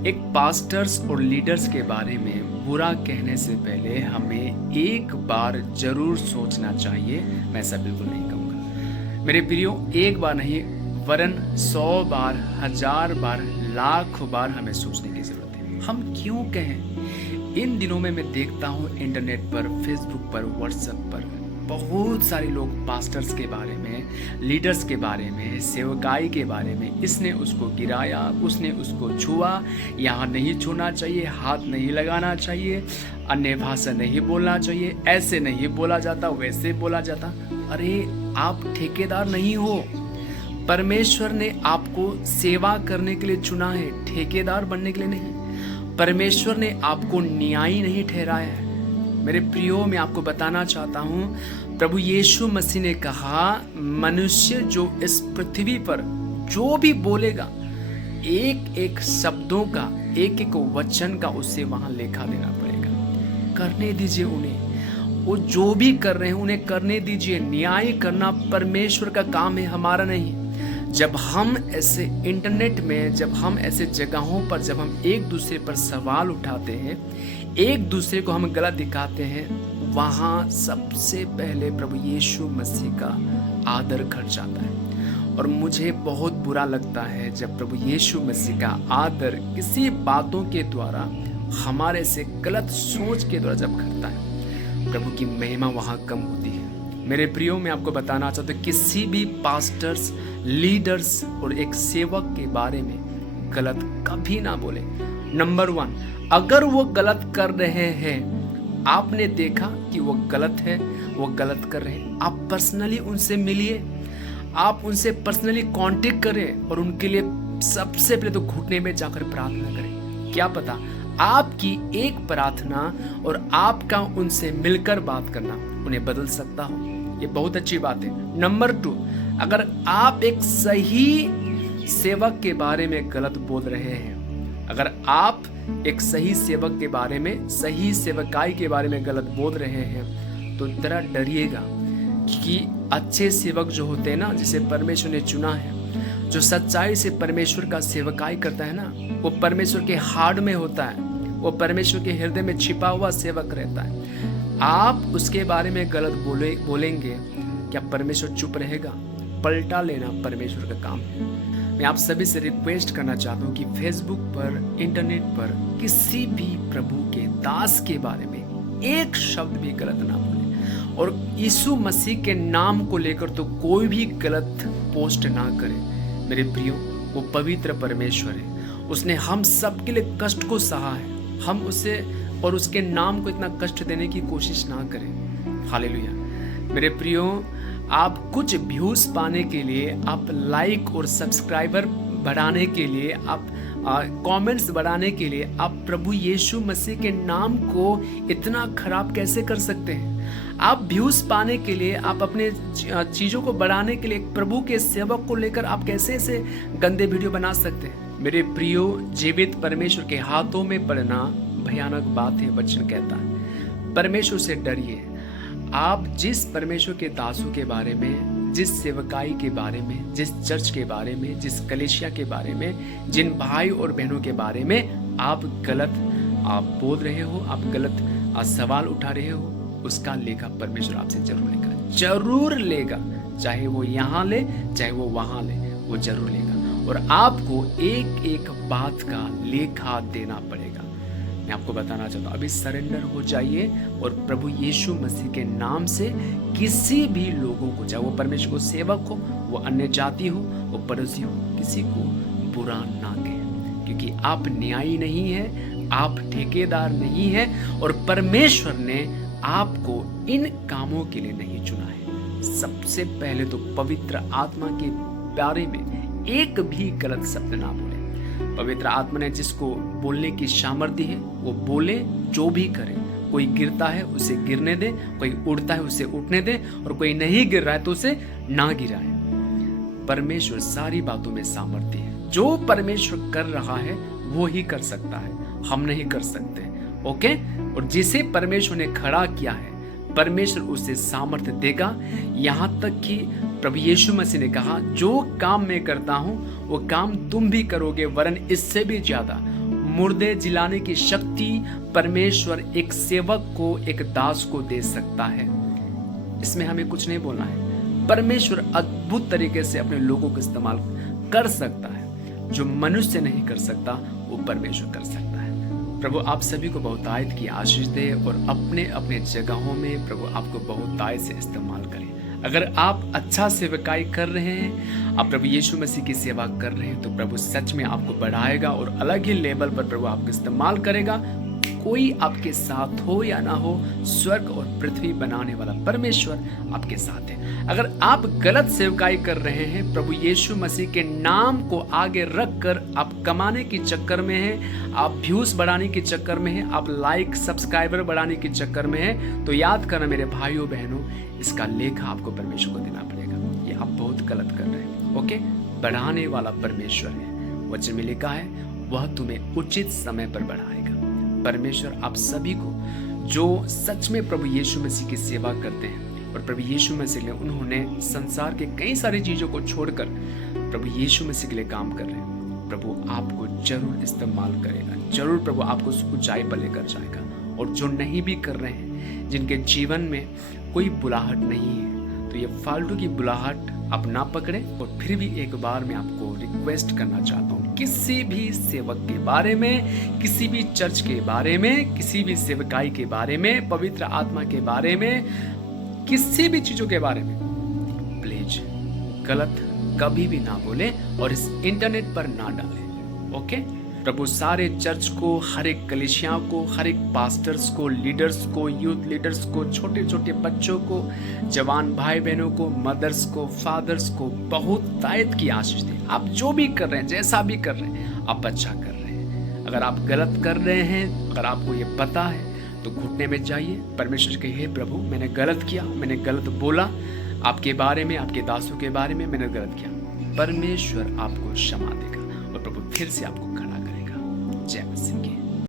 एक पास्टर्स और लीडर्स के बारे में बुरा कहने से पहले हमें एक बार जरूर सोचना चाहिए। मैं ऐसा बिल्कुल नहीं कहूँगा मेरे प्रियो, एक बार नहीं वरन 100 बार, 1000 बार, लाख बार हमें सोचने की जरूरत है। हम क्यों कहें? इन दिनों में मैं देखता हूँ इंटरनेट पर, फेसबुक पर, व्हाट्सएप पर बहुत सारे लोग पास्टर्स के बारे में, लीडर्स के बारे में, सेवकाई के बारे में, इसने उसको गिराया, उसने उसको छुआ, यहाँ नहीं छूना चाहिए, हाथ नहीं लगाना चाहिए, अन्य भाषा नहीं बोलना चाहिए, ऐसे नहीं बोला जाता, वैसे बोला जाता। अरे आप ठेकेदार नहीं हो। परमेश्वर ने आपको सेवा करने के लिए चुना है, ठेकेदार बनने के लिए नहीं। परमेश्वर ने आपको न्यायी नहीं ठहराया है। मेरे प्रियो, मैं आपको बताना चाहता हूँ, प्रभु यीशु मसीह ने कहा, मनुष्य जो इस पृथ्वी पर जो भी बोलेगा, एक एक शब्दों का, एक एक वचन का उसे वहां लेखा देना पड़ेगा। करने दीजिए उन्हें, वो जो भी कर रहे हैं उन्हें करने दीजिए। न्याय करना परमेश्वर का काम है, हमारा नहीं। जब हम ऐसे इंटरनेट में, जब हम ऐसे जगहों पर, जब हम एक दूसरे पर सवाल उठाते हैं, एक दूसरे को हम गलत दिखाते हैं, वहाँ सबसे पहले प्रभु यीशु मसीह का आदर घट जाता है। और मुझे बहुत बुरा लगता है जब प्रभु यीशु मसीह का आदर किसी बातों के द्वारा, हमारे से गलत सोच के द्वारा जब घटता है, प्रभु की महिमा वहाँ कम होती है। मेरे प्रियो, मैं आपको बताना चाहता हूँ, किसी भी पास्टर्स, लीडर्स और एक सेवक के बारे में गलत कभी ना बोले। नंबर 1, अगर वो गलत कर रहे हैं, आपने देखा कि वो गलत है, वो गलत कर रहे हैं, आप पर्सनली उनसे मिलिए, आप उनसे पर्सनली कांटेक्ट करें और उनके लिए सबसे पहले तो घुटने में जाकर प्रार्थना करें। क्या पता आपकी एक प्रार्थना और आपका उनसे मिलकर बात करना उन्हें बदल सकता हो। ये बहुत अच्छी बात है। नंबर 2, अगर आप एक सही सेवक के बारे में गलत बोल रहे हैं, अगर आप एक सही सेवक के बारे में, सही सेवकाई के बारे में गलत बोल रहे हैं, तो जरा डरिएगा, कि अच्छे सेवक जो होते हैं ना, जिसे परमेश्वर ने चुना है, जो सच्चाई से परमेश्वर का सेवकाई करता है ना, वो परमेश्वर के हार्ट में होता है, वो परमेश्वर के हृदय में छिपा हुआ सेवक रहता है। आप उसके बारे में गलत बोलेंगे, क्या परमेश्वर चुप रहेगा? पलटा लेना परमेश्वर का काम है। मैं आप सभी से रिक्वेस्ट करना चाहता हूँ कि फेसबुक पर, इंटरनेट पर किसी भी प्रभु के दास के बारे में एक शब्द भी गलत ना बोले, और यीशु मसीह के नाम को लेकर तो कोई भी गलत पोस्ट ना करे। मेरे प्रियो, वो पवित्र परमेश्वर है, उसने हम सब के लिए कष्ट को सहा है। हम उसे और उसके नाम को इतना कष्ट देने की कोशिश ना करें। हालेलुया। मेरे प्रियो, आप कुछ व्यूज पाने के लिए, आप लाइक और सब्सक्राइबर बढ़ाने के लिए, आप कमेंट्स बढ़ाने के लिए, आप प्रभु यीशु मसीह के नाम को इतना खराब कैसे कर सकते हैं? आप व्यूज पाने के लिए, आप अपने चीज़ों को बढ़ाने के लिए, प्रभु के सेवक को लेकर आप कैसे ऐसे गंदे वीडियो बना सकते हैं? मेरे प्रियो, जीवित परमेश्वर के हाथों में पड़ना भयानक बात है। वचन कहता है, परमेश्वर से डरिए। आप जिस परमेश्वर के दासों के बारे में, जिस सेवकाई के बारे में, जिस चर्च के बारे में, जिस कलीसिया के बारे में, जिन भाई और बहनों के बारे में आप गलत बोल रहे हो, आप गलत सवाल उठा रहे हो, उसका लेखा परमेश्वर आपसे जरूर लेगा, जरूर लेगा। चाहे वो यहाँ ले, चाहे वो वहाँ ले, वो जरूर लेगा। और आपको एक एक बात का लेखा देना पड़ेगा। मैं आपको बताना चाहता हूँ, अभी सरेंडर हो जाइए और प्रभु यीशु मसीह के नाम से किसी भी लोगों को, चाहे वो परमेश्वर को सेवक हो, वो अन्य जाति हो, वो पड़ोसी हो, किसी को बुरा ना कहें, क्योंकि आप न्यायी नहीं है, आप ठेकेदार नहीं है, और परमेश्वर ने आपको इन कामों के लिए नहीं चुना है। सबसे पहले तो पवित्र आत्मा के बारे में एक भी गलत शब्द ना बोले। पवित्र आत्मा ने जिसको बोलने की सामर्थ्य है, वो बोले, जो भी करे। कोई गिरता है उसे गिरने दे, कोई उड़ता है उसे उठने दे, और कोई नहीं गिर रहा है तो उसे ना गिराए। परमेश्वर सारी बातों में सामर्थ्य है। जो परमेश्वर कर रहा है वो ही कर सकता है, हम नहीं कर सकते। ओके? और जिसे परमेश्वर ने खड़ा किया है, परमेश्वर उसे सामर्थ्य देगा। यहाँ तक कि प्रभु यीशु मसीह ने कहा, जो काम मैं करता हूँ वो काम तुम भी करोगे, वरन इससे भी ज्यादा। मुर्दे जिलाने की शक्ति परमेश्वर एक सेवक को, एक दास को दे सकता है। इसमें हमें कुछ नहीं बोलना है। परमेश्वर अद्भुत तरीके से अपने लोगों को इस्तेमाल कर सकता है। जो मनुष्य नहीं कर सकता वो परमेश्वर कर सकता है। प्रभु आप सभी को बहुतायत की आशीष दे और अपने अपने जगहों में प्रभु आपको बहुतायत से इस्तेमाल करे। अगर आप अच्छा सेवकाई कर रहे हैं, आप प्रभु यीशु मसीह की सेवा कर रहे हैं, तो प्रभु सच में आपको बढ़ाएगा और अलग ही लेवल पर प्रभु आपको इस्तेमाल करेगा। कोई आपके साथ हो या ना हो, स्वर्ग और पृथ्वी बनाने वाला परमेश्वर आपके साथ है। अगर आप गलत सेवकाई कर रहे हैं, प्रभु यीशु मसीह के नाम को आगे रखकर आप कमाने के चक्कर में हैं, आप व्यूज बढ़ाने के चक्कर में हैं, आप लाइक सब्सक्राइबर बढ़ाने के चक्कर में हैं, तो याद करना मेरे भाइयों बहनों, इसका लेखा आपको परमेश्वर को देना पड़ेगा। ये आप बहुत गलत कर रहे हैं। ओके, बढ़ाने वाला परमेश्वर है। वचन में लिखा है वह तुम्हें उचित समय पर बढ़ाएगा। परमेश्वर आप सभी को जो सच में प्रभु यीशु मसीह की सेवा करते हैं और प्रभु यीशु मसीह के लिए उन्होंने संसार के कई सारी चीजों को छोड़कर प्रभु यीशु मसीह के लिए काम कर रहे हैं, प्रभु आपको जरूर इस्तेमाल करेगा, जरूर प्रभु आपको उस ऊंचाई पर लेकर जाएगा। और जो नहीं भी कर रहे हैं, जिनके जीवन में कोई बुलाहट नहीं है, तो ये फालतू की बुलाहट आप ना पकड़े। और फिर भी एक बार मैं आपको रिक्वेस्ट करना चाहता हूँ, किसी भी सेवक के बारे में, किसी भी चर्च के बारे में, किसी भी सेवकाई के बारे में, पवित्र आत्मा के बारे में, किसी भी चीजों के बारे में प्लीज गलत कभी भी ना बोले और इस इंटरनेट पर ना डालें। ओके, प्रभु सारे चर्च को, हर एक कलीसिया को, हर एक पास्टर्स को, लीडर्स को, यूथ लीडर्स को, छोटे छोटे बच्चों को, जवान भाई बहनों को, मदर्स को, फादर्स को बहुत तायत की आशीष दे। आप जो भी कर रहे हैं, जैसा भी कर रहे हैं, आप अच्छा कर रहे हैं। अगर आप गलत कर रहे हैं, अगर आपको ये पता है, तो घुटने में जाइए, परमेश्वर के हे प्रभु मैंने गलत किया, मैंने गलत बोला आपके बारे में, आपके दासों के बारे में मैंने गलत किया। परमेश्वर आपको क्षमा देगा और प्रभु फिर से आपको खड़ा करेगा। जय मसीह की।